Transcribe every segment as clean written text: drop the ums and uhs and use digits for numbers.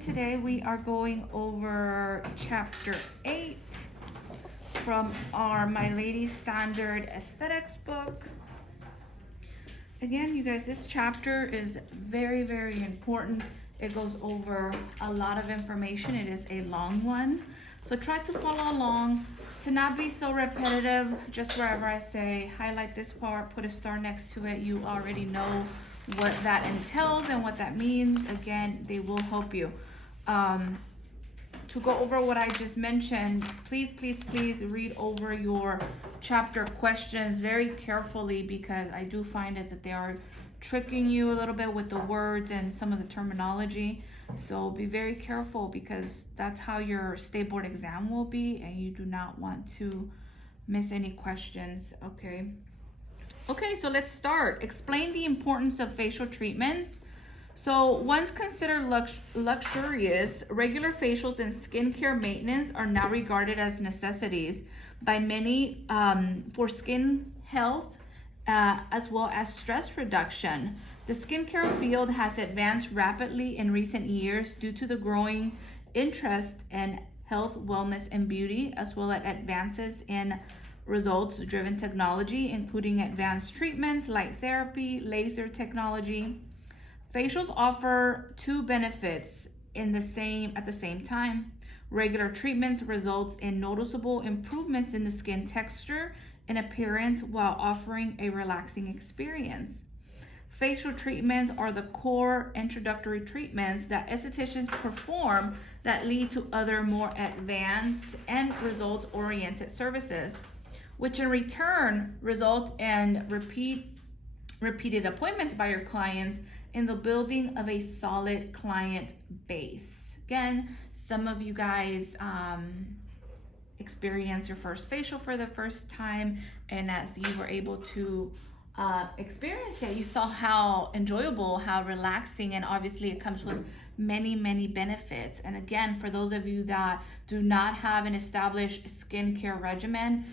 Today we are going over chapter 8 from our My Lady Standard Aesthetics book. Again, you guys, this chapter is very important. It goes over a lot of information. It is a long one, so try to follow along, to not be so repetitive. Just wherever I say highlight this part, put a star next to it, you already know what that entails and what that means. Again, they will help you. To go over what I just mentioned, please read over your chapter questions very carefully, because I do find it that they are tricking you a little bit with the words and some of the terminology. So be very careful, because that's how your state board exam will be, and you do not want to miss any questions. Okay, so let's start. Explain the importance of facial treatments. So once considered luxurious, regular facials and skincare maintenance are now regarded as necessities by many for skin health as well as stress reduction. The skincare field has advanced rapidly in recent years due to the growing interest in health, wellness, and beauty, as well as advances in results-driven technology, including advanced treatments, light therapy, laser technology. Facials offer two benefits at the same time. Regular treatments result in noticeable improvements in the skin texture and appearance while offering a relaxing experience. Facial treatments are the core introductory treatments that estheticians perform that lead to other more advanced and results-oriented services, which in return result in repeated appointments by your clients in the building of a solid client base. Again, some of you guys experience your first facial for the first time, and as you were able to experience it, you saw how enjoyable, how relaxing, and obviously it comes with many benefits. And again, for those of you that do not have an established skincare regimen,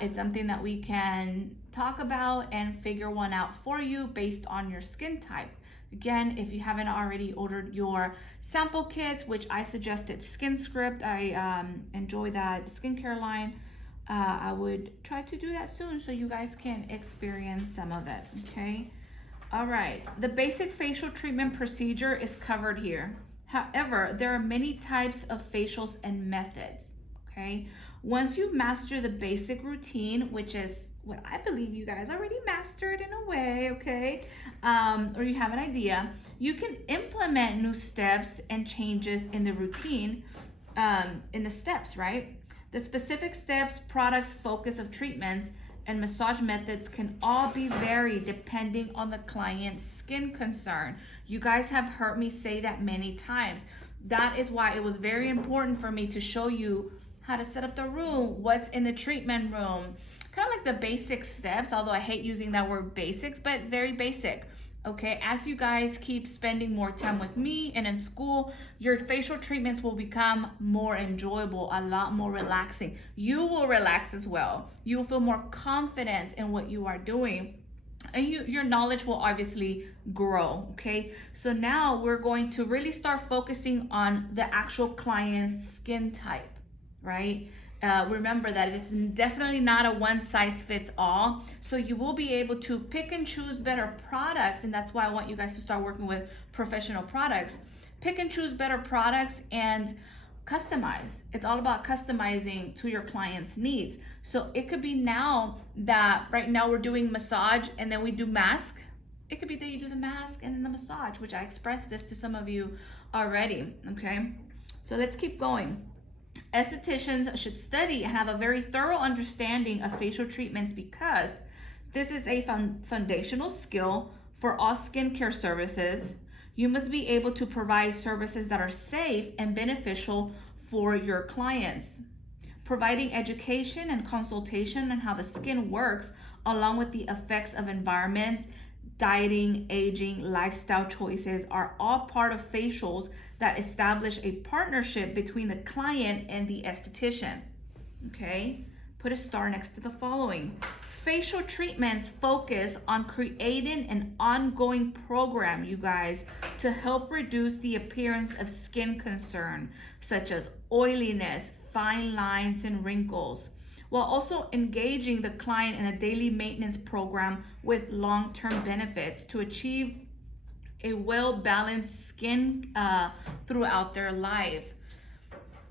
it's something that we can talk about and figure one out for you based on your skin type. Again, if you haven't already ordered your sample kits, which I suggested Skin Script, I enjoy that skincare line. I would try to do that soon so you guys can experience some of it, okay? All right, the basic facial treatment procedure is covered here. However, there are many types of facials and methods, okay? Once you master the basic routine, which is what I believe you guys already mastered in a way, okay? Or you have an idea, you can implement new steps and changes in the routine, in the steps, right? The specific steps, products, focus of treatments, and massage methods can all be varied depending on the client's skin concern. You guys have heard me say that many times. That is why it was very important for me to show you how to set up the room, what's in the treatment room, kind of like the basic steps, although I hate using that word basics, but very basic. Okay, as you guys keep spending more time with me and in school, your facial treatments will become more enjoyable, a lot more relaxing. You will relax as well. You will feel more confident in what you are doing, and your knowledge will obviously grow, okay? So now we're going to really start focusing on the actual client's skin type, right? Remember that it's definitely not a one size fits all. So you will be able to pick and choose better products. And that's why I want you guys to start working with professional products. Pick and choose better products and customize. It's all about customizing to your client's needs. So it could be now that right now we're doing massage and then we do mask. It could be that you do the mask and then the massage, which I expressed this to some of you already, okay? So let's keep going. Estheticians should study and have a very thorough understanding of facial treatments, because this is a foundational skill for all skincare services. You must be able to provide services that are safe and beneficial for your clients. Providing education and consultation on how the skin works, along with the effects of environments, dieting, aging, lifestyle choices, are all part of facials that establish a partnership between the client and the esthetician. Okay, put a star next to the following. Facial treatments focus on creating an ongoing program, you guys, to help reduce the appearance of skin concern, such as oiliness, fine lines, and wrinkles, while also engaging the client in a daily maintenance program with long-term benefits to achieve a well-balanced skin throughout their life.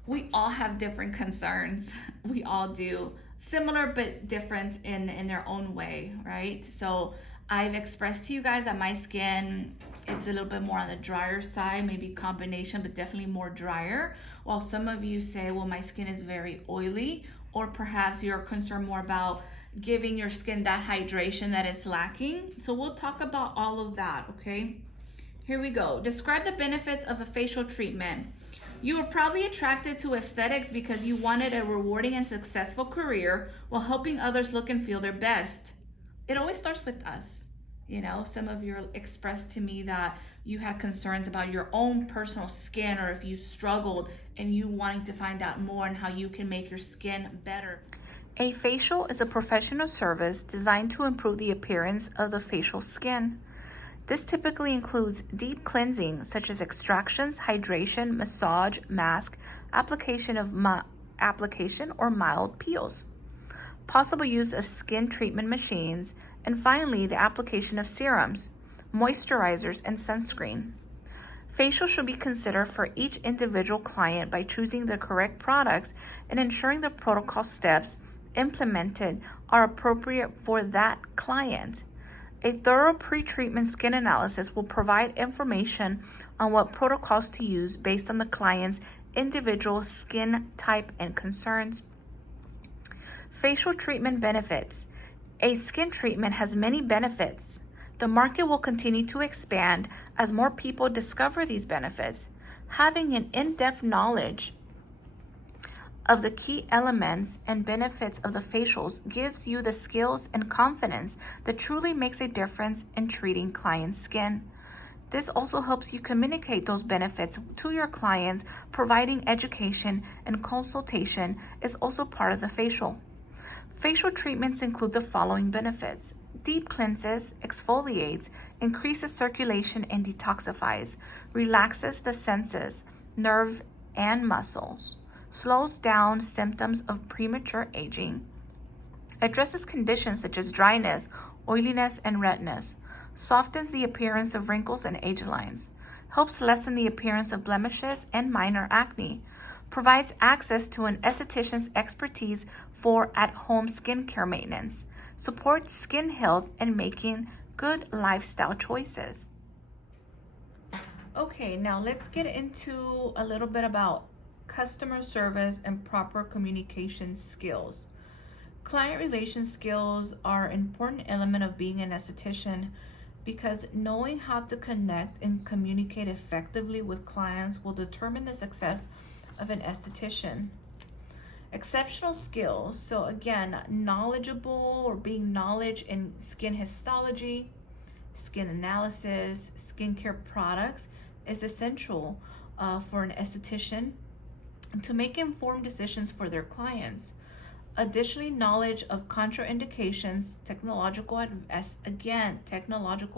We all have different concerns. We all do. Similar but different in their own way, right? So I've expressed to you guys that my skin, it's a little bit more on the drier side, maybe combination, but definitely more drier. While some of you say, well, my skin is very oily, or perhaps you're concerned more about giving your skin that hydration that is lacking. So we'll talk about all of that, okay? Here we go. Describe the benefits of a facial treatment. You were probably attracted to aesthetics because you wanted a rewarding and successful career while helping others look and feel their best. It always starts with us. You know, some of you expressed to me that you had concerns about your own personal skin, or if you struggled and you wanting to find out more on how you can make your skin better. A facial is a professional service designed to improve the appearance of the facial skin. This typically includes deep cleansing, such as extractions, hydration, massage, mask, application or mild peels, possible use of skin treatment machines, and finally, the application of serums, moisturizers, and sunscreen. Facial should be considered for each individual client by choosing the correct products and ensuring the protocol steps implemented are appropriate for that client. A thorough pre-treatment skin analysis will provide information on what protocols to use based on the client's individual skin type and concerns. Facial treatment benefits. A skin treatment has many benefits. The market will continue to expand as more people discover these benefits. Having an in-depth knowledge of the key elements and benefits of the facials gives you the skills and confidence that truly makes a difference in treating clients' skin. This also helps you communicate those benefits to your clients. Providing education and consultation is also part of the facial. Facial treatments include the following benefits: deep cleanses, exfoliates, increases circulation and detoxifies, relaxes the senses, nerve, and muscles, slows down symptoms of premature aging, addresses conditions such as dryness, oiliness, and redness, softens the appearance of wrinkles and age lines, helps lessen the appearance of blemishes and minor acne, provides access to an esthetician's expertise for at-home skincare maintenance, supports skin health and making good lifestyle choices. Okay, now let's get into a little bit about customer service and proper communication skills. Client relation skills are an important element of being an esthetician because knowing how to connect and communicate effectively with clients will determine the success of an esthetician. Exceptional skills, so again, knowledgeable or being knowledge in skin histology, skin analysis, skincare products is essential for an esthetician to make informed decisions for their clients. Additionally, knowledge of contraindications, technological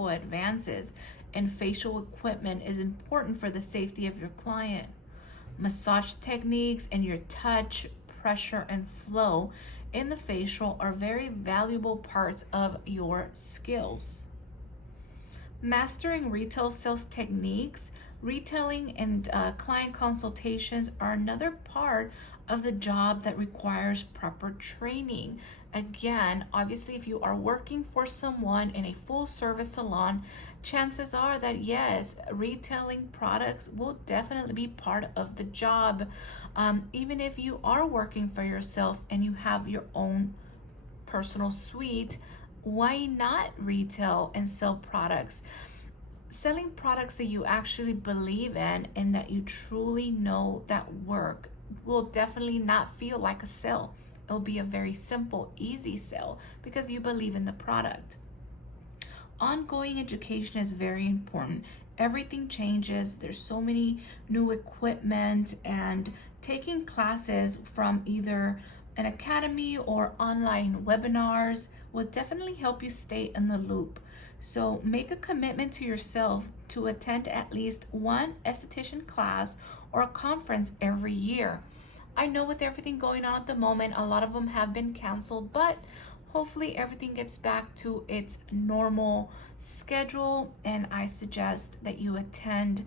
advances in facial equipment is important for the safety of your client. Massage techniques and your touch, pressure, and flow in the facial are very valuable parts of your skills. Mastering retail sales techniques. Retailing and client consultations are another part of the job that requires proper training. Again, obviously, if you are working for someone in a full service salon, chances are that yes, retailing products will definitely be part of the job. Even if you are working for yourself and you have your own personal suite, why not retail and sell products? Selling products that you actually believe in and that you truly know that work will definitely not feel like a sale. It'll be a very simple, easy sale because you believe in the product. Ongoing education is very important. Everything changes. There's so many new equipment, and taking classes from either an academy or online webinars will definitely help you stay in the loop. So make a commitment to yourself to attend at least one esthetician class or a conference every year. I know with everything going on at the moment, a lot of them have been canceled, but hopefully everything gets back to its normal schedule. And I suggest that you attend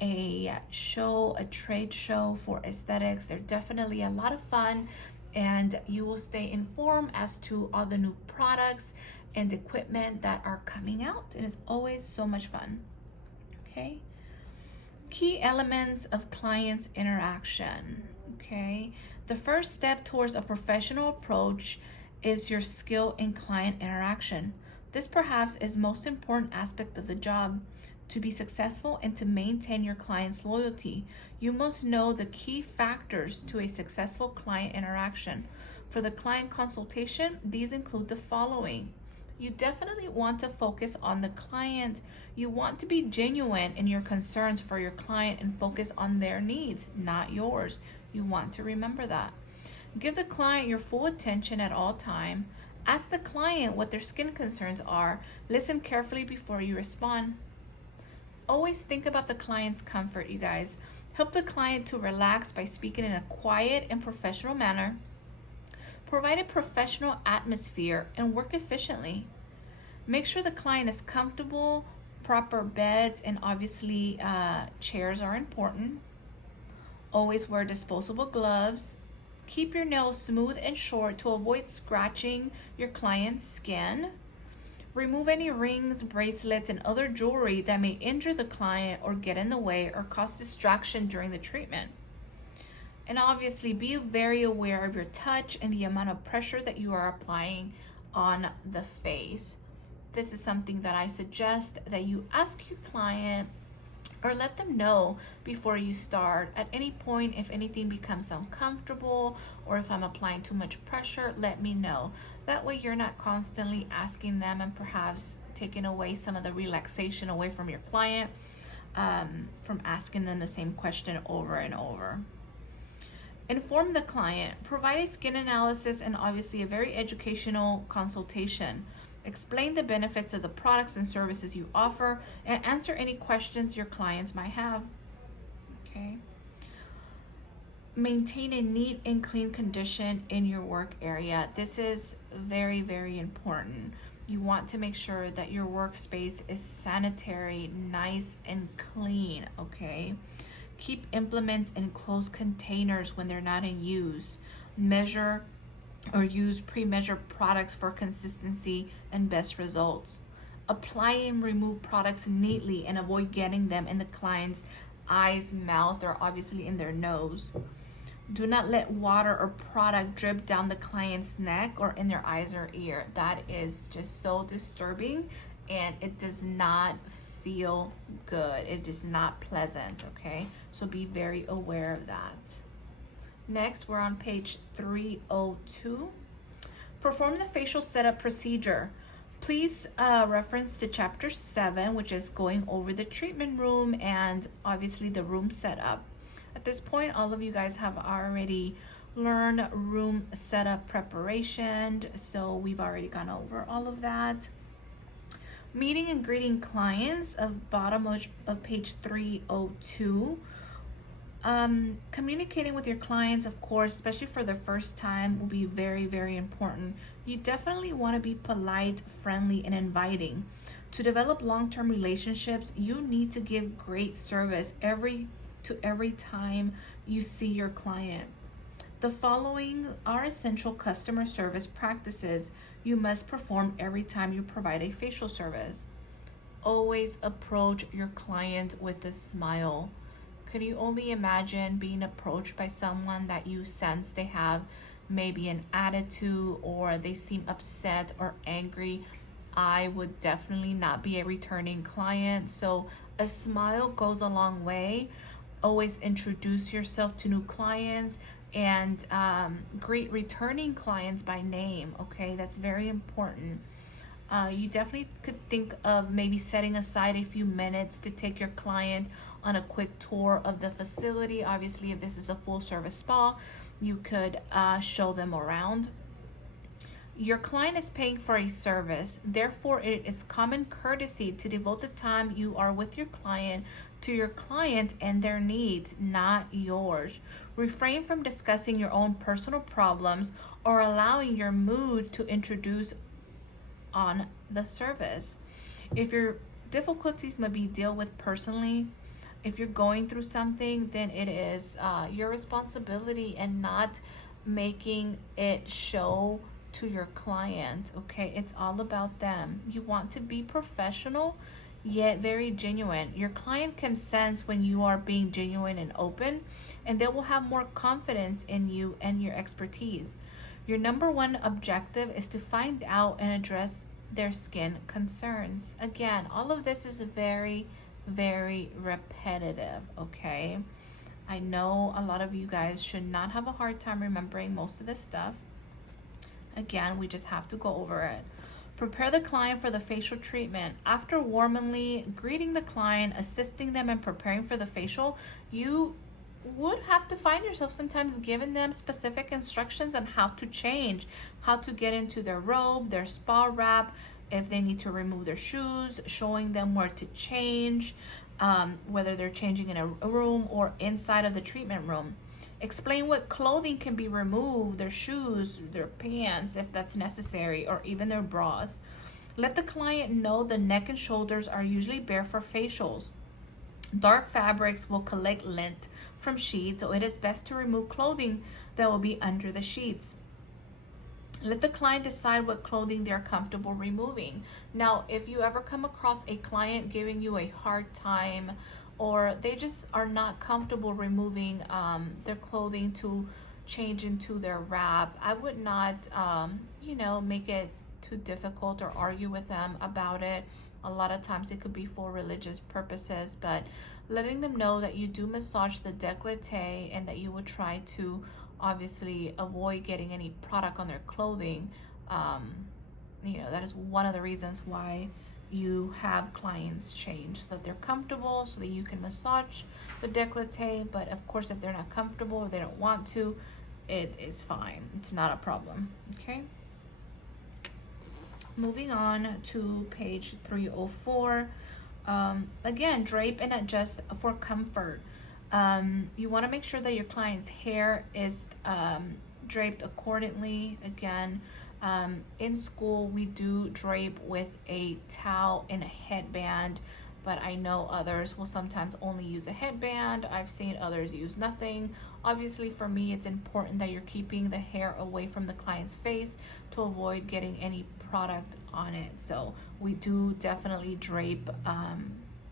a show, a trade show for aesthetics. They're definitely a lot of fun, and you will stay informed as to all the new products and equipment that are coming out, and it's always so much fun. Okay, key elements of clients interaction. Okay, the first step towards a professional approach is your skill in client interaction. This perhaps is most important aspect of the job. To be successful and to maintain your client's loyalty, you must know the key factors to a successful client interaction. For the client consultation, these include the following. You definitely want to focus on the client. You want to be genuine in your concerns for your client and focus on their needs, not yours. You want to remember that. Give the client your full attention at all time. Ask the client what their skin concerns are. Listen carefully before you respond. Always think about the client's comfort, you guys. Help the client to relax by speaking in a quiet and professional manner. Provide a professional atmosphere and work efficiently. Make sure the client is comfortable. Proper beds and obviously chairs are important. Always wear disposable gloves. Keep your nails smooth and short to avoid scratching your client's skin. Remove any rings, bracelets, and other jewelry that may injure the client or get in the way or cause distraction during the treatment. And obviously be very aware of your touch and the amount of pressure that you are applying on the face. This is something that I suggest that you ask your client or let them know before you start. At any point, if anything becomes uncomfortable or if I'm applying too much pressure, let me know. That way you're not constantly asking them and perhaps taking away some of the relaxation away from your client, from asking them the same question over and over. Inform the client. Provide a skin analysis and obviously a very educational consultation. Explain the benefits of the products and services you offer and answer any questions your clients might have. Okay. Maintain a neat and clean condition in your work area. This is very, very important. You want to make sure that your workspace is sanitary, nice and clean, okay? Keep implements in closed containers when they're not in use. Measure or use pre-measured products for consistency and best results. Apply and remove products neatly and avoid getting them in the client's eyes, mouth, or obviously in their nose. Do not let water or product drip down the client's neck or in their eyes or ear. That is just so disturbing and it does not feel good. It is not pleasant, okay? So be very aware of that. Next, we're on page 302. Perform the facial setup procedure. Please reference to chapter 7, which is going over the treatment room and obviously the room setup. At this point, all of you guys have already learned room setup preparation, so we've already gone over all of that. Meeting and greeting clients of bottom of page 302. Communicating with your clients, of course, especially for the first time, will be very, very important. You definitely want to be polite, friendly, and inviting. To develop long-term relationships, you need to give great service every time you see your client. The following are essential customer service practices you must perform every time you provide a facial service. Always approach your client with a smile. Could you only imagine being approached by someone that you sense they have maybe an attitude or they seem upset or angry? I would definitely not be a returning client. So a smile goes a long way. Always introduce yourself to new clients and greet returning clients by name, okay? That's very important. You definitely could think of maybe setting aside a few minutes to take your client on a quick tour of the facility. Obviously, if this is a full service spa, you could show them around. Your client is paying for a service, therefore it is common courtesy to devote the time you are with your client to your client and their needs, not yours. Refrain from discussing your own personal problems or allowing your mood to introduce on the service. If your difficulties may be dealt with personally, if you're going through something, then it is your responsibility and not making it show to your client. Okay, it's all about them. You want to be professional yet very genuine. Your client can sense when you are being genuine and open, and they will have more confidence in you and your expertise. Your number one objective is to find out and address their skin concerns. Again, all of this is very, very repetitive. Okay, I know a lot of you guys should not have a hard time remembering most of this stuff. Again, we just have to go over it. Prepare the client for the facial treatment. After warmly greeting the client, assisting them in preparing for the facial, you would have to find yourself sometimes giving them specific instructions on how to change, how to get into their robe, their spa wrap, if they need to remove their shoes, showing them where to change, whether they're changing in a room or inside of the treatment room. Explain what clothing can be removed, their shoes, their pants if that's necessary, or even their bras. Let the client know the neck and shoulders are usually bare for facials. Dark fabrics will collect lint from sheets, so it is best to remove clothing that will be under the sheets. Let the client decide what clothing they're comfortable removing. Now, if you ever come across a client giving you a hard time, or they just are not comfortable removing their clothing to change into their wrap, I would not, make it too difficult or argue with them about it. A lot of times it could be for religious purposes, but letting them know that you do massage the décolleté and that you would try to obviously avoid getting any product on their clothing. That is one of the reasons why you have clients change, so that they're comfortable, so that you can massage the décolleté. But of course, if they're not comfortable or they don't want to, it is fine. It's not a problem. Okay. Moving on to page 304. Again, drape and adjust for comfort. You want to make sure that your client's hair is draped accordingly. Again, in school, we do drape with a towel and a headband, but I know others will sometimes only use a headband. I've seen others use nothing. Obviously, for me, it's important that you're keeping the hair away from the client's face to avoid getting any product on it. So we do definitely drape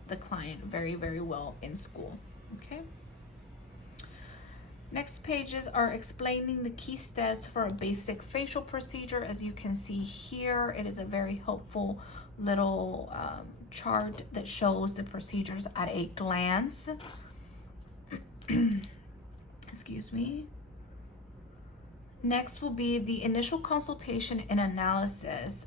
the client very, very well in school. Okay. Next pages are explaining the key steps for a basic facial procedure. As you can see here, it is a very helpful little chart that shows the procedures at a glance. Excuse me. Next will be the initial consultation and analysis.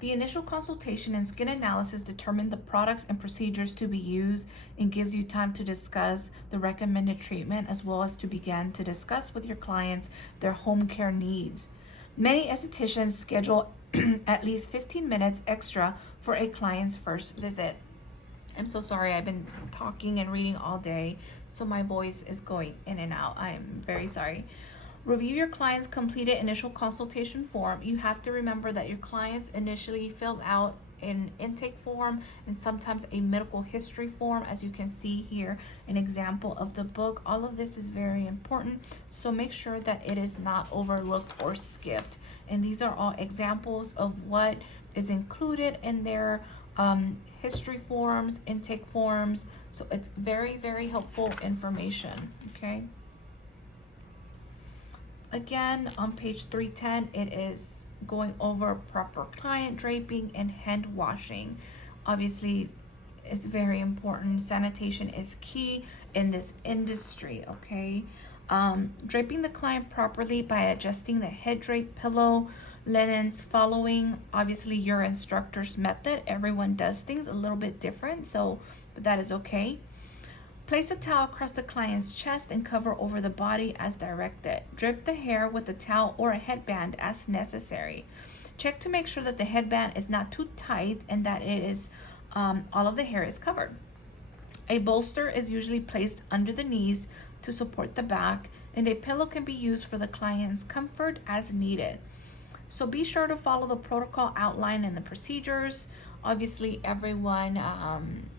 The initial consultation and skin analysis determine the products and procedures to be used and gives you time to discuss the recommended treatment, as well as to begin to discuss with your clients their home care needs. Many estheticians schedule at least 15 minutes extra for a client's first visit. I'm so sorry, I've been talking and reading all day, so my voice is going in and out. I'm very sorry. Review your client's completed initial consultation form. You have to remember that your clients initially filled out an intake form and sometimes a medical history form. As you can see here, an example of the book. All of this is very important, so make sure that it is not overlooked or skipped. And these are all examples of what is included in their history forms, intake forms. So it's very, very helpful information. Okay. Again, on page 310, it is going over proper client draping and hand washing. Obviously, it's very important. Sanitation is key in this industry, okay? Draping the client properly by adjusting the head drape, pillow, linens, following obviously your instructor's method. Everyone does things a little bit different, but that is okay. Place a towel across the client's chest and cover over the body as directed. Drip the hair with a towel or a headband as necessary. Check to make sure that the headband is not too tight and that it is all of the hair is covered. A bolster is usually placed under the knees to support the back, and a pillow can be used for the client's comfort as needed. So be sure to follow the protocol outlined in the procedures. Obviously, everyone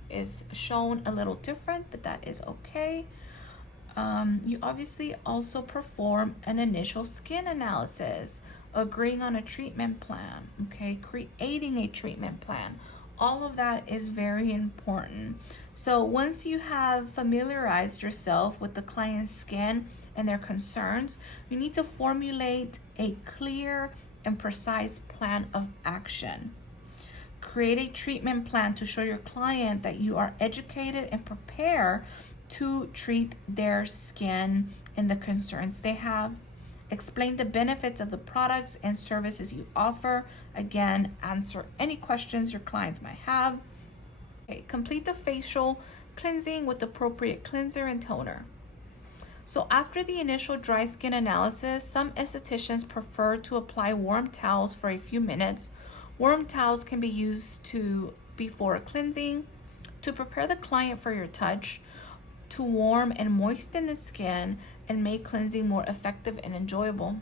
is shown a little different, but that is okay. You obviously also perform an initial skin analysis, agreeing on a treatment plan, okay, creating a treatment plan. All of that is very important. So once you have familiarized yourself with the client's skin and their concerns, you need to formulate a clear and precise plan of action. Create a treatment plan to show your client that you are educated and prepared to treat their skin and the concerns they have. Explain the benefits of the products and services you offer. Again, answer any questions your clients might have. Okay, complete the facial cleansing with appropriate cleanser and toner. So after the initial dry skin analysis, some estheticians prefer to apply warm towels for a few minutes. Warm towels can be used before cleansing, to prepare the client for your touch, to warm and moisten the skin and make cleansing more effective and enjoyable.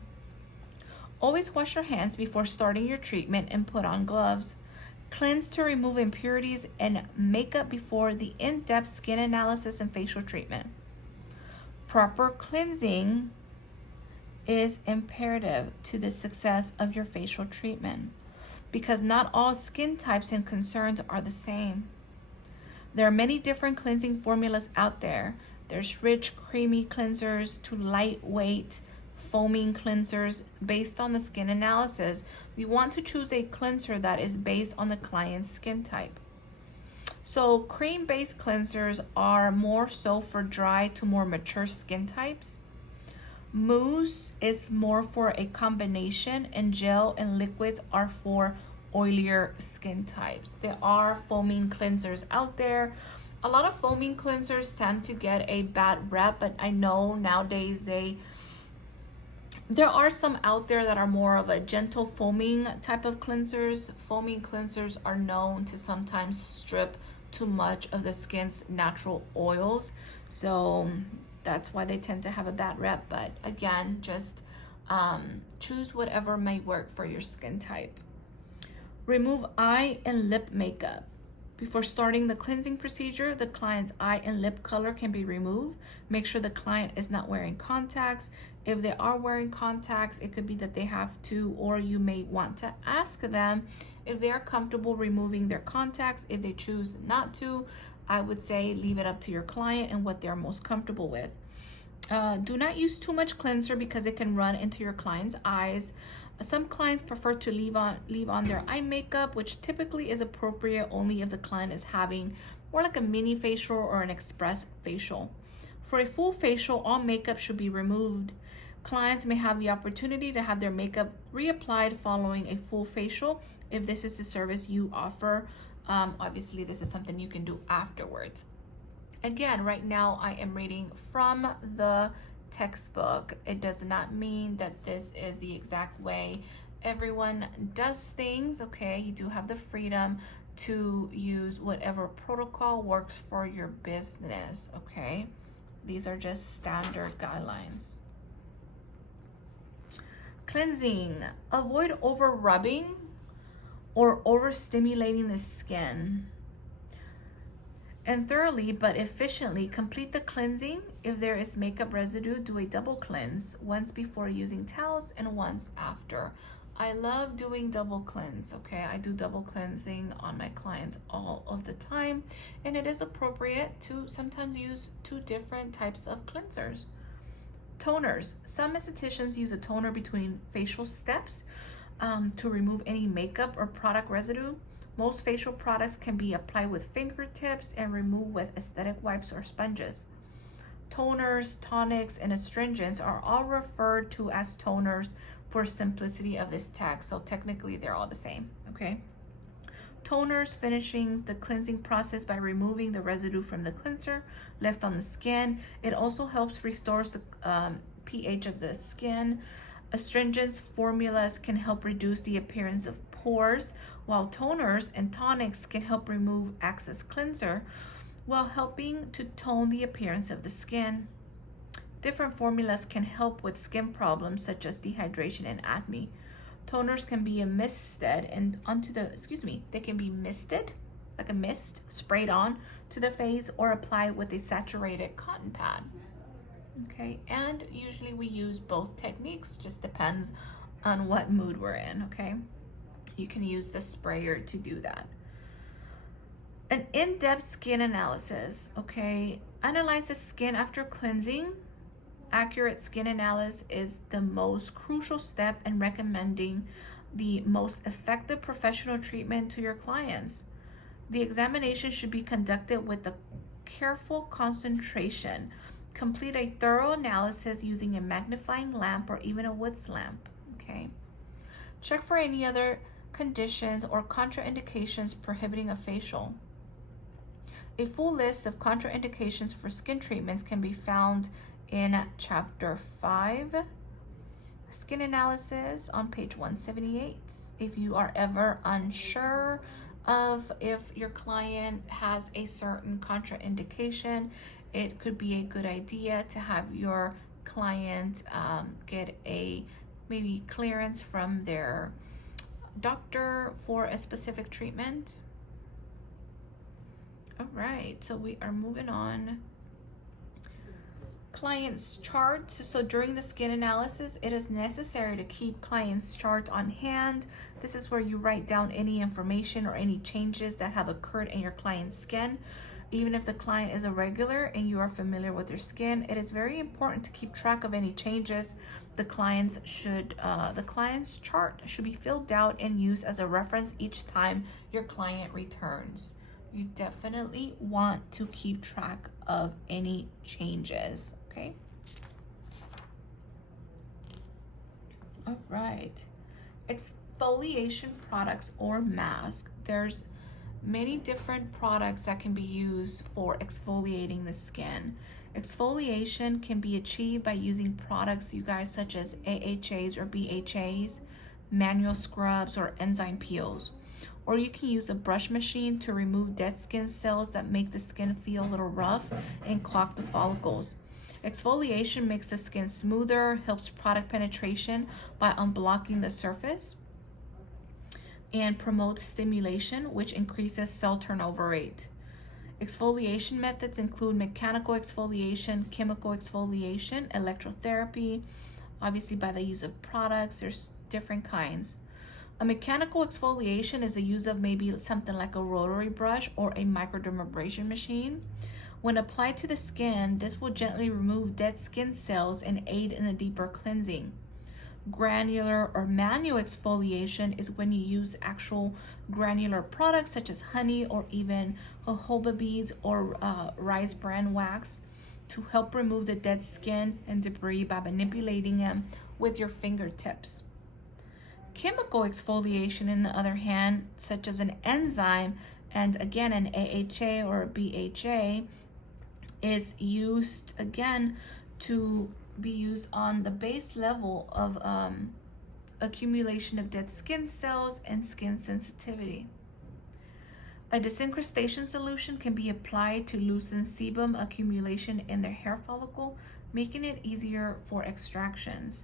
Always wash your hands before starting your treatment and put on gloves. Cleanse to remove impurities and makeup before the in-depth skin analysis and facial treatment. Proper cleansing is imperative to the success of your facial treatment because not all skin types and concerns are the same. There are many different cleansing formulas out there. There's rich, creamy cleansers to lightweight, foaming cleansers based on the skin analysis. We want to choose a cleanser that is based on the client's skin type. So cream-based cleansers are more so for dry to more mature skin types. Mousse is more for a combination, and gel and liquids are for oilier skin types. There are foaming cleansers out there. A lot of foaming cleansers tend to get a bad rep, but I know nowadays there are some out there that are more of a gentle foaming type of cleansers. Foaming cleansers are known to sometimes strip too much of the skin's natural oils, so that's why they tend to have a bad rep. But again, just choose whatever may work for your skin type. Remove eye and lip makeup. Before starting the cleansing procedure, the client's eye and lip color can be removed. Make sure the client is not wearing contacts. If they are wearing contacts, it could be that they have to, or you may want to ask them if they are comfortable removing their contacts. If they choose not to, I would say leave it up to your client and what they're most comfortable with. Do not use too much cleanser because it can run into your client's eyes. Some clients prefer to leave on their eye makeup, which typically is appropriate only if the client is having more like a mini facial or an express facial. For a full facial, all makeup should be removed. Clients may have the opportunity to have their makeup reapplied following a full facial if this is the service you offer. Obviously, this is something you can do afterwards. Again, right now I am reading from the textbook. It does not mean that this is the exact way everyone does things, okay? You do have the freedom to use whatever protocol works for your business, okay? These are just standard guidelines. Cleansing. Avoid over rubbing or overstimulating the skin. And thoroughly but efficiently complete the cleansing. If there is makeup residue, do a double cleanse, once before using towels and once after. I love doing double cleanse, okay? I do double cleansing on my clients all of the time, and it is appropriate to sometimes use two different types of cleansers. Toners. Some estheticians use a toner between facial steps to remove any makeup or product residue. Most facial products can be applied with fingertips and removed with aesthetic wipes or sponges. Toners, tonics, and astringents are all referred to as toners for simplicity of this tag. So technically they're all the same, okay? Toners finishing the cleansing process by removing the residue from the cleanser left on the skin. It also helps restore the pH of the skin. Astringents formulas can help reduce the appearance of pores, while toners and tonics can help remove excess cleanser while helping to tone the appearance of the skin. Different formulas can help with skin problems such as dehydration and acne. Toners can be misted and they can be misted, like a mist, sprayed on to the face or applied with a saturated cotton pad. Okay, and usually we use both techniques, just depends on what mood we're in, okay? You can use the sprayer to do that. An in-depth skin analysis, okay? Analyze the skin after cleansing. Accurate skin analysis is the most crucial step in recommending the most effective professional treatment to your clients. The examination should be conducted with a careful concentration. Complete a thorough analysis using a magnifying lamp or even a Woods lamp, okay? Check for any other conditions or contraindications prohibiting a facial. A full list of contraindications for skin treatments can be found in Chapter 5, Skin Analysis, on page 178. If you are ever unsure of if your client has a certain contraindication, it could be a good idea to have your client get a maybe clearance from their doctor for a specific treatment. All right, so we are moving on. Client's chart. So during the skin analysis, it is necessary to keep client's chart on hand. This is where you write down any information or any changes that have occurred in your client's skin. Even if the client is a regular and you are familiar with their skin, it is very important to keep track of any changes. The client's chart should be filled out and used as a reference each time your client returns. You definitely want to keep track of any changes, okay? All right. Exfoliation products or mask. There's many different products that can be used for exfoliating the skin. Exfoliation can be achieved by using products, you guys, such as AHAs or BHAs, manual scrubs, or enzyme peels. Or you can use a brush machine to remove dead skin cells that make the skin feel a little rough and clog the follicles. Exfoliation makes the skin smoother, helps product penetration by unblocking the surface, and promotes stimulation, which increases cell turnover rate. Exfoliation methods include mechanical exfoliation, chemical exfoliation, electrotherapy. Obviously, by the use of products, there's different kinds. A mechanical exfoliation is the use of maybe something like a rotary brush or a microdermabrasion machine. When applied to the skin, this will gently remove dead skin cells and aid in a deeper cleansing. Granular or manual exfoliation is when you use actual granular products such as honey or even jojoba beads or rice bran wax to help remove the dead skin and debris by manipulating them with your fingertips. Chemical exfoliation, on the other hand, such as an enzyme and again an AHA or a BHA, is used again to be used on the base level of accumulation of dead skin cells and skin sensitivity. A disincrustation solution can be applied to loosen sebum accumulation in their hair follicle, making it easier for extractions.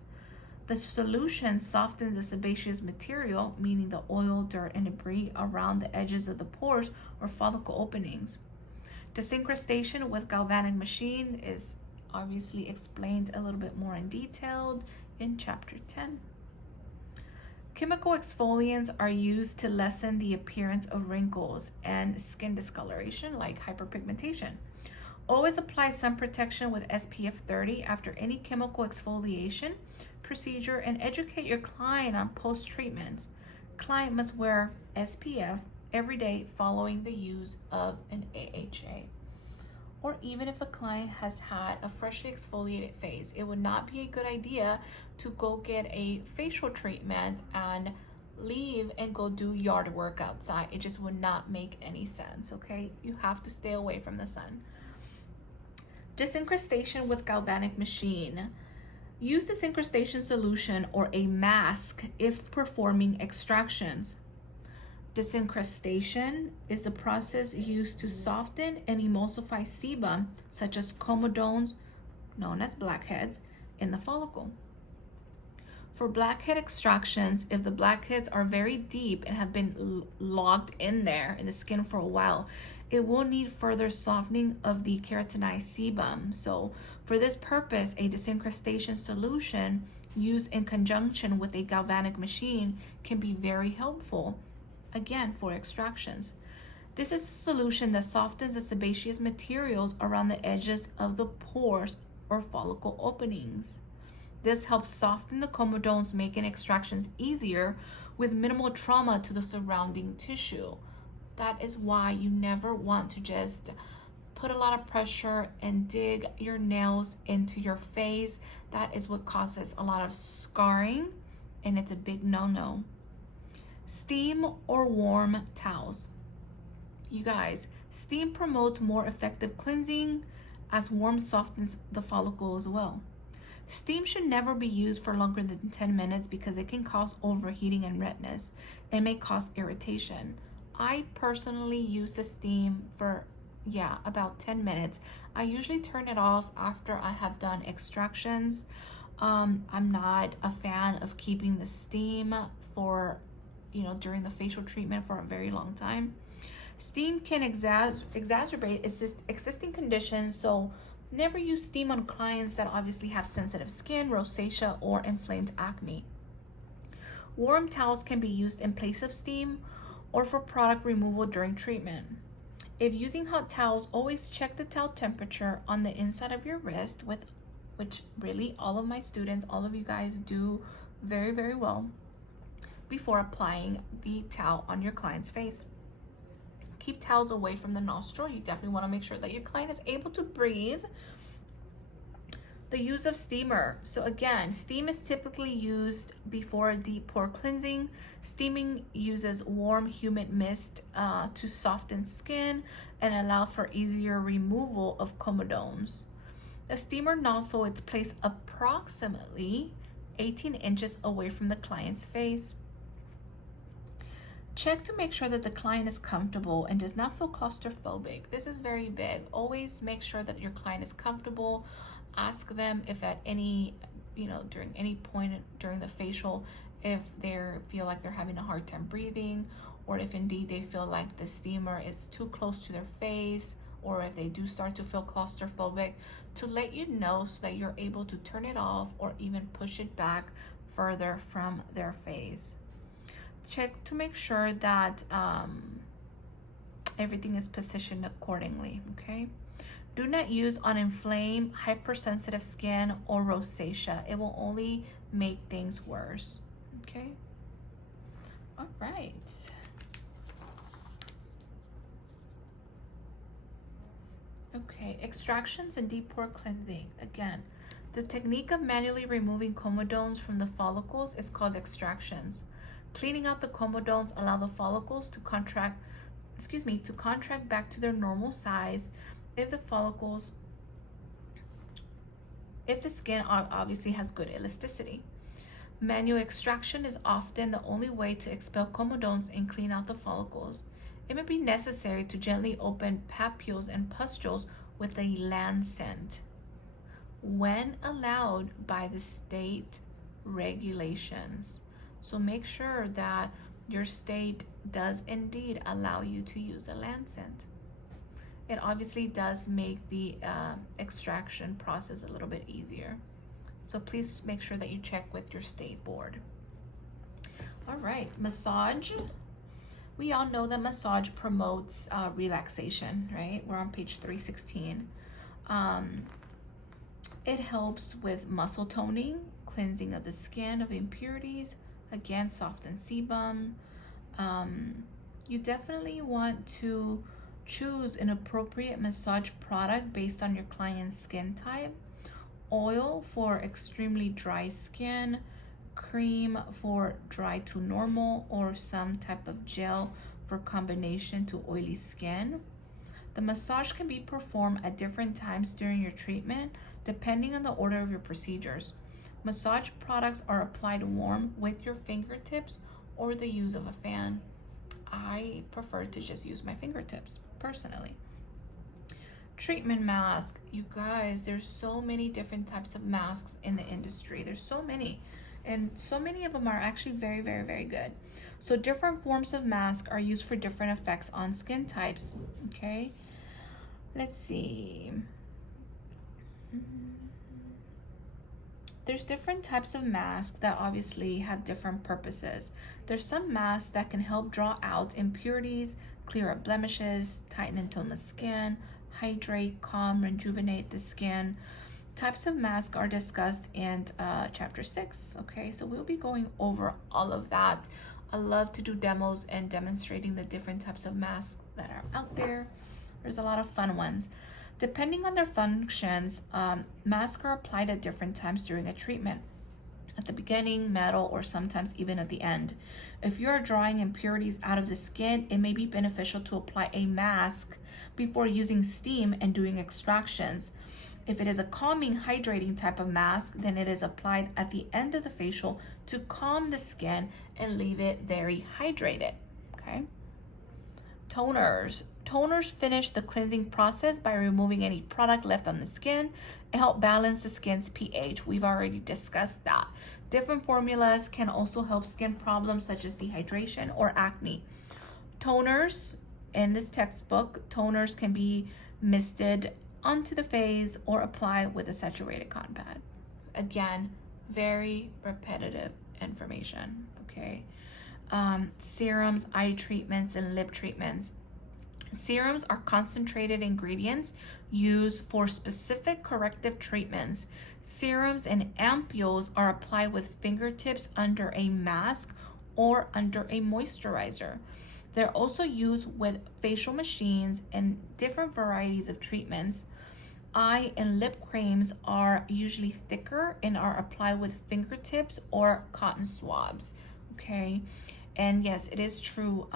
The solution softens the sebaceous material, meaning the oil, dirt, and debris around the edges of the pores or follicle openings. Disincrustation with galvanic machine is obviously explained a little bit more in detail in chapter 10. Chemical exfoliants are used to lessen the appearance of wrinkles and skin discoloration like hyperpigmentation. Always apply sun protection with SPF 30 after any chemical exfoliation procedure and educate your client on post-treatments. Client must wear SPF every day following the use of an AHA. Or even if a client has had a freshly exfoliated face, it would not be a good idea to go get a facial treatment and leave and go do yard work outside. It just would not make any sense, okay? You have to stay away from the sun. Disincrustation with galvanic machine. Use this incrustation solution or a mask if performing extractions. Disincrustation is the process used to soften and emulsify sebum, such as comedones, known as blackheads, in the follicle. For blackhead extractions, if the blackheads are very deep and have been logged in there in the skin for a while, it will need further softening of the keratinized sebum. So for this purpose, a disincrustation solution used in conjunction with a galvanic machine can be very helpful, again, for extractions. This is a solution that softens the sebaceous materials around the edges of the pores or follicle openings. This helps soften the comedones, making extractions easier with minimal trauma to the surrounding tissue. That is why you never want to just put a lot of pressure and dig your nails into your face. That is what causes a lot of scarring, and it's a big no-no. Steam or warm towels. You guys, steam promotes more effective cleansing as warm softens the follicle as well. Steam should never be used for longer than 10 minutes because it can cause overheating and redness. It may cause irritation. I personally use the steam for, about 10 minutes. I usually turn it off after I have done extractions. I'm not a fan of keeping the steam for, during the facial treatment for a very long time. Steam can exacerbate existing conditions, so never use steam on clients that obviously have sensitive skin, rosacea, or inflamed acne. Warm towels can be used in place of steam or for product removal during treatment. If using hot towels, always check the towel temperature on the inside of your wrist, which really all of my students, all of you guys do very, very well before applying the towel on your client's face. Keep towels away from the nostril. You definitely want to make sure that your client is able to breathe. The use of steamer. So again, steam is typically used before a deep pore cleansing. Steaming uses warm, humid mist to soften skin and allow for easier removal of comedones. The steamer nozzle is placed approximately 18 inches away from the client's face. Check to make sure that the client is comfortable and does not feel claustrophobic. This is very big. Always make sure that your client is comfortable. Ask them if at any, during any point during the facial, if they feel like they're having a hard time breathing, or if indeed they feel like the steamer is too close to their face, or if they do start to feel claustrophobic, to let you know so that you're able to turn it off or even push it back further from their face. Check to make sure that everything is positioned accordingly, okay? Do not use on inflamed, hypersensitive skin or rosacea. It will only make things worse, okay? All right. Okay, extractions and deep pore cleansing. Again, the technique of manually removing comedones from the follicles is called extractions. Cleaning out the comedones allow the follicles to contract back to their normal size if the skin obviously has good elasticity. Manual extraction is often the only way to expel comedones and clean out the follicles. It may be necessary to gently open papules and pustules with a lancet when allowed by the state regulations. So make sure that your state does indeed allow you to use a lancet. It obviously does make the extraction process a little bit easier. So please make sure that you check with your state board. All right, massage. We all know that massage promotes relaxation, right? We're on page 316. It helps with muscle toning, cleansing of the skin of impurities, again, soften sebum. You definitely want to choose an appropriate massage product based on your client's skin type. Oil for extremely dry skin, cream for dry to normal, or some type of gel for combination to oily skin. The massage can be performed at different times during your treatment, depending on the order of your procedures. Massage products are applied warm with your fingertips or the use of a fan. I prefer to just use my fingertips, personally. Treatment mask. You guys, there's so many different types of masks in the industry. There's so many. And so many of them are actually very, very, very good. So different forms of mask are used for different effects on skin types. Okay. Let's see. There's different types of masks that obviously have different purposes. There's some masks that can help draw out impurities, clear up blemishes, tighten and tone the skin, hydrate, calm, rejuvenate the skin. Types of masks are discussed in chapter 6. Okay, so we'll be going over all of that. I love to do demos and demonstrating the different types of masks that are out there. There's a lot of fun ones. Depending on their functions, masks are applied at different times during a treatment. At the beginning, middle, or sometimes even at the end. If you are drawing impurities out of the skin, it may be beneficial to apply a mask before using steam and doing extractions. If it is a calming, hydrating type of mask, then it is applied at the end of the facial to calm the skin and leave it very hydrated. Okay. Toners. Toners finish the cleansing process by removing any product left on the skin and help balance the skin's pH. We've already discussed that. Different formulas can also help skin problems such as dehydration or acne. Toners, in this textbook, toners can be misted onto the face or applied with a saturated cotton pad. Again, very repetitive information, okay? Serums, eye treatments, and lip treatments. Serums are concentrated ingredients used for specific corrective treatments. Serums and ampules are applied with fingertips under a mask or under a moisturizer. They're also used with facial machines and different varieties of treatments. Eye and lip creams are usually thicker and are applied with fingertips or cotton swabs, okay? And yes, it is true.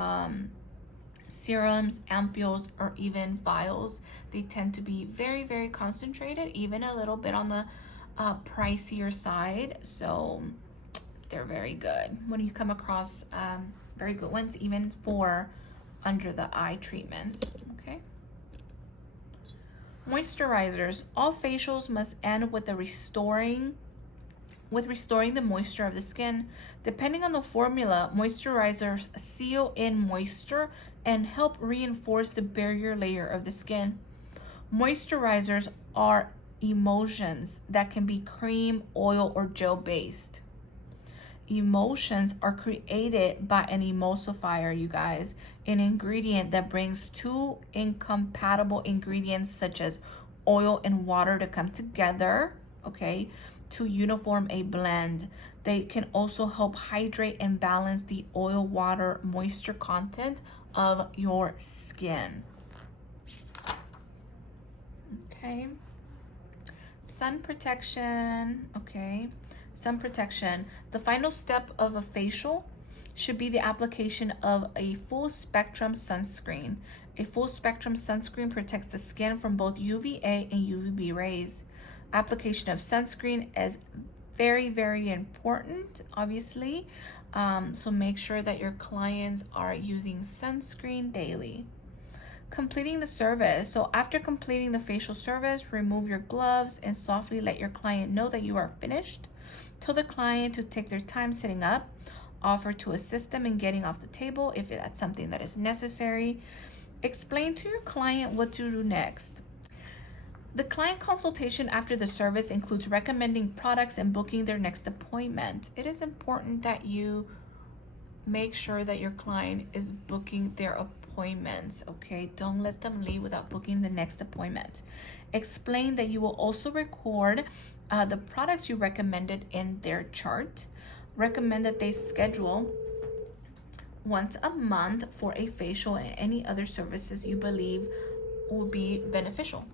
Serums, ampules, or even vials, they tend to be very, very concentrated, even a little bit on the pricier side. So they're very good when you come across very good ones, even for under the eye treatments. Okay. Moisturizers. All facials must end with restoring the moisture of the skin. Depending on the formula, moisturizers seal in moisture and help reinforce the barrier layer of the skin. Moisturizers are emulsions that can be cream, oil, or gel based. Emulsions are created by an emulsifier, you guys, an ingredient that brings two incompatible ingredients such as oil and water to come together, okay, to uniform a blend. They can also help hydrate and balance the oil, water, moisture content of your skin. Okay. Sun protection, okay. Sun protection. The final step of a facial should be the application of a full spectrum sunscreen. A full spectrum sunscreen protects the skin from both UVA and UVB rays. Application of sunscreen is very, very important, obviously. So make sure that your clients are using sunscreen daily. Completing the service. So after completing the facial service, remove your gloves and softly let your client know that you are finished. Tell the client to take their time sitting up. Offer to assist them in getting off the table if that's something that is necessary. Explain to your client what to do next. The client consultation after the service includes recommending products and booking their next appointment. It is important that you make sure that your client is booking their appointments, okay? Don't let them leave without booking the next appointment. Explain that you will also record the products you recommended in their chart. Recommend that they schedule once a month for a facial and any other services you believe will be beneficial.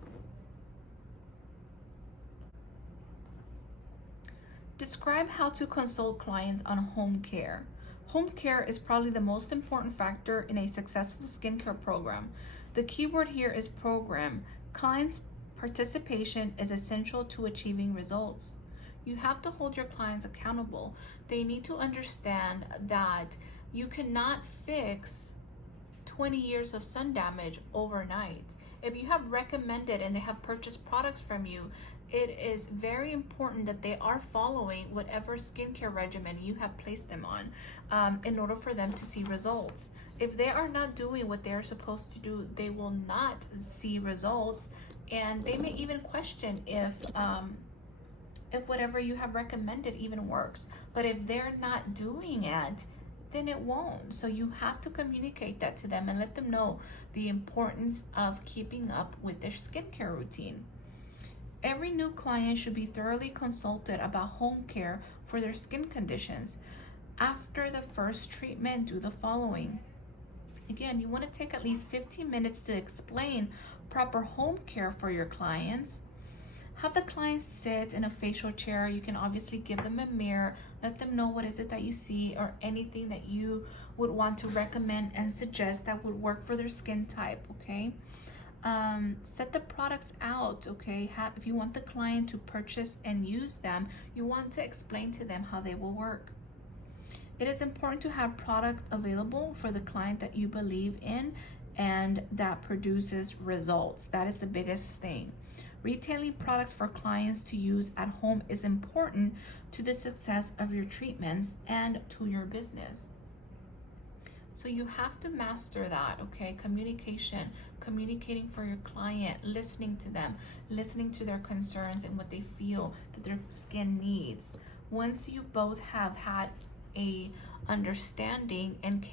Describe how to consult clients on home care. Home care is probably the most important factor in a successful skincare program. The keyword here is program. Clients' participation is essential to achieving results. You have to hold your clients accountable. They need to understand that you cannot fix 20 years of sun damage overnight. If you have recommended and they have purchased products from you, it is very important that they are following whatever skincare regimen you have placed them on in order for them to see results. If they are not doing what they're supposed to do, they will not see results, and they may even question if whatever you have recommended even works. But if they're not doing it, then it won't. So you have to communicate that to them and let them know the importance of keeping up with their skincare routine. Every new client should be thoroughly consulted about home care for their skin conditions. After the first treatment, do the following. Again, you want to take at least 15 minutes to explain proper home care for your clients. Have the client sit in a facial chair. You can obviously give them a mirror, let them know what is it that you see or anything that you would want to recommend and suggest that would work for their skin type, okay? Set the products out, okay? If you want the client to purchase and use them, you want to explain to them how they will work. It is important to have product available for the client that you believe in and that produces results. That is the biggest thing. Retailing products for clients to use at home is important to the success of your treatments and to your business. So you have to master that, okay? Communication, communicating for your client, listening to them, listening to their concerns and what they feel that their skin needs. Once you both have had a understanding and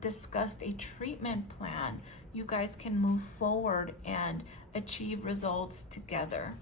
discussed a treatment plan, you guys can move forward and achieve results together.